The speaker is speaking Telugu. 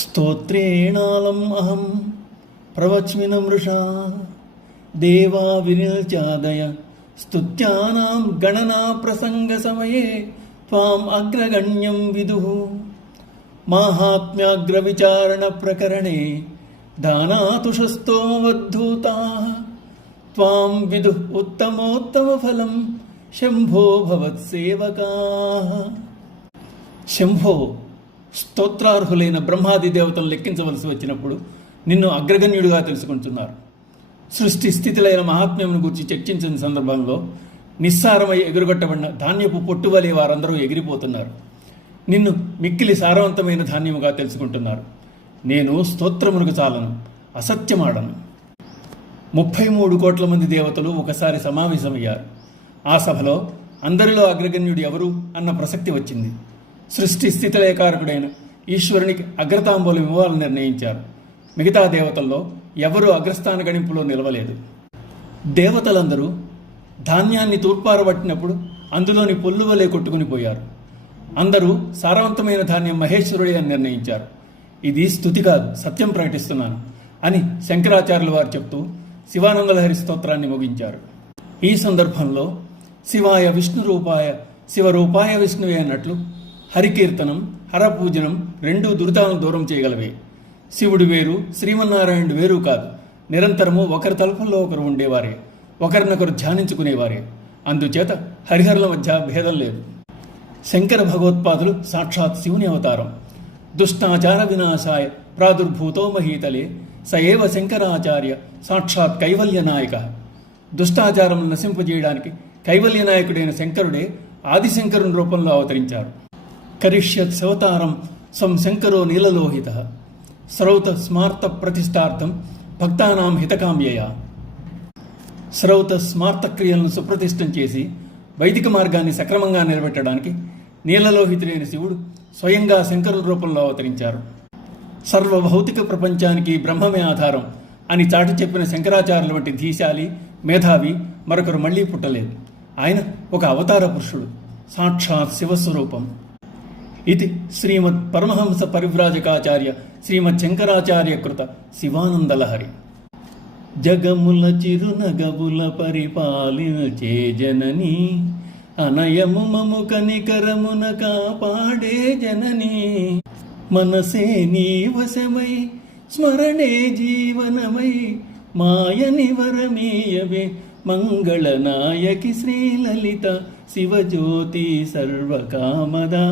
స్తోత్రేణాలం అహం ప్రవచ్మిన మృషా దేవా వినిల్చాదయ స్తుత్యానాం గణనా ప్రసంగ సమయే త్వాం అగ్రగణ్యం విదుః మాహాత్మ్యాగ్ర విచారణ ప్రకరణే దానాతుషస్తోమవద్ధూతాః త్వాం విదుః ఉత్తమోత్తమ ఫలం శంభో భవత్సేవకాః. శంభో, స్తోత్రార్హులైన బ్రహ్మాది దేవతలను లెక్కించవలసి వచ్చినప్పుడు నిన్ను అగ్రగణ్యుడిగా తెలుసుకుంటున్నారు. సృష్టి స్థితిలైన మహాత్మ్యమును గురించి చర్చించిన సందర్భంలో నిస్సారమై ఎగురుగొట్టబడిన ధాన్యపు పొట్టు వలె వారందరూ ఎగిరిపోతున్నారు. నిన్ను మిక్కిలి సారవంతమైన ధాన్యముగా తెలుసుకుంటున్నారు. నేను స్తోత్రమునకు చాలను, అసత్యమాడను. 33 కోట్ల మంది దేవతలు ఒకసారి సమావేశమయ్యారు. ఆ సభలో అందరిలో అగ్రగణ్యుడు ఎవరు అన్న ప్రసక్తి వచ్చింది. సృష్టి స్థితిలయకారకుడైన ఈశ్వరునికి అగ్రతాంబూలం ఇవ్వాలని నిర్ణయించారు. మిగతా దేవతల్లో ఎవరూ అగ్రస్థాన గణింపులో నిలవలేదు. దేవతలందరూ ధాన్యాన్ని తూర్పారబట్టినప్పుడు అందులోని పొల్లు వలె కొట్టుకుని పోయారు. అందరూ సారవంతమైన ధాన్యం మహేశ్వరుడే అని నిర్ణయించారు. ఇది స్తుతి కాదు, సత్యం ప్రకటిస్తున్నాను అని శంకరాచార్యుల వారు చెప్తూ శివానందలహరి స్తోత్రాన్ని ముగించారు. ఈ సందర్భంలో శివాయ విష్ణురూపాయ శివరూపాయ విష్ణువే అన్నట్లు హరికీర్తనం, హరపూజనం రెండూ దురితాలను దూరం చేయగలవే. శివుడు వేరు, శ్రీమన్నారాయణుడు వేరు కాదు. నిరంతరము ఒకరి తలుపుల్లో ఒకరు ఉండేవారే, ఒకరినొకరు ధ్యానించుకునేవారే. అందుచేత హరిహరుల మధ్య భేదం లేదు. శంకర భగవత్పాదులు సాక్షాత్ శివుని అవతారం. దుష్టాచార వినాశాయ ప్రాదుర్భూతో మహీతలే సయేవ శంకరాచార్య సాక్షాత్ కైవల్య నాయక. దుష్టాచారం నశింపజేయడానికి కైవల్య నాయకుడైన శంకరుడే ఆదిశంకరుని రూపంలో అవతరించారు. కరిష్యత్ శవతారం స్వం శంకరో నీలలోహిత శ్రౌత స్మార్త ప్రతిష్టార్థం భక్తానాం హితకామ్యయ. శ్రౌత స్మార్త క్రియలను సుప్రతిష్టం చేసి వైదిక మార్గాన్ని సక్రమంగా నిలబెట్టడానికి నీలలోహితుడైన శివుడు స్వయంగా శంకరుల రూపంలో అవతరించారు. సర్వభౌతిక ప్రపంచానికి బ్రహ్మమే ఆధారం అని చాటి చెప్పిన శంకరాచార్యుల వంటి ధీశాలి, మేధావి మరొకరు మళ్లీ పుట్టలేదు. ఆయన ఒక అవతార పురుషుడు, సాక్షాత్ శివస్వరూపం. ఇది శ్రీమద్ పరమహంస పరివ్రాజకాచార్య శ్రీమద్ శంకరాచార్య కృత శివానందలహరి. జగముల చిరునగవుల పరిపాలించే జనని అనయము మము కనికరమున కాపాడే జనని మనసే నీ వశమై స్మరణే జీవనమై మాయని వరమేయవే మంగళనాయకి శ్రీలలిత శివజ్యోతి సర్వకామదా.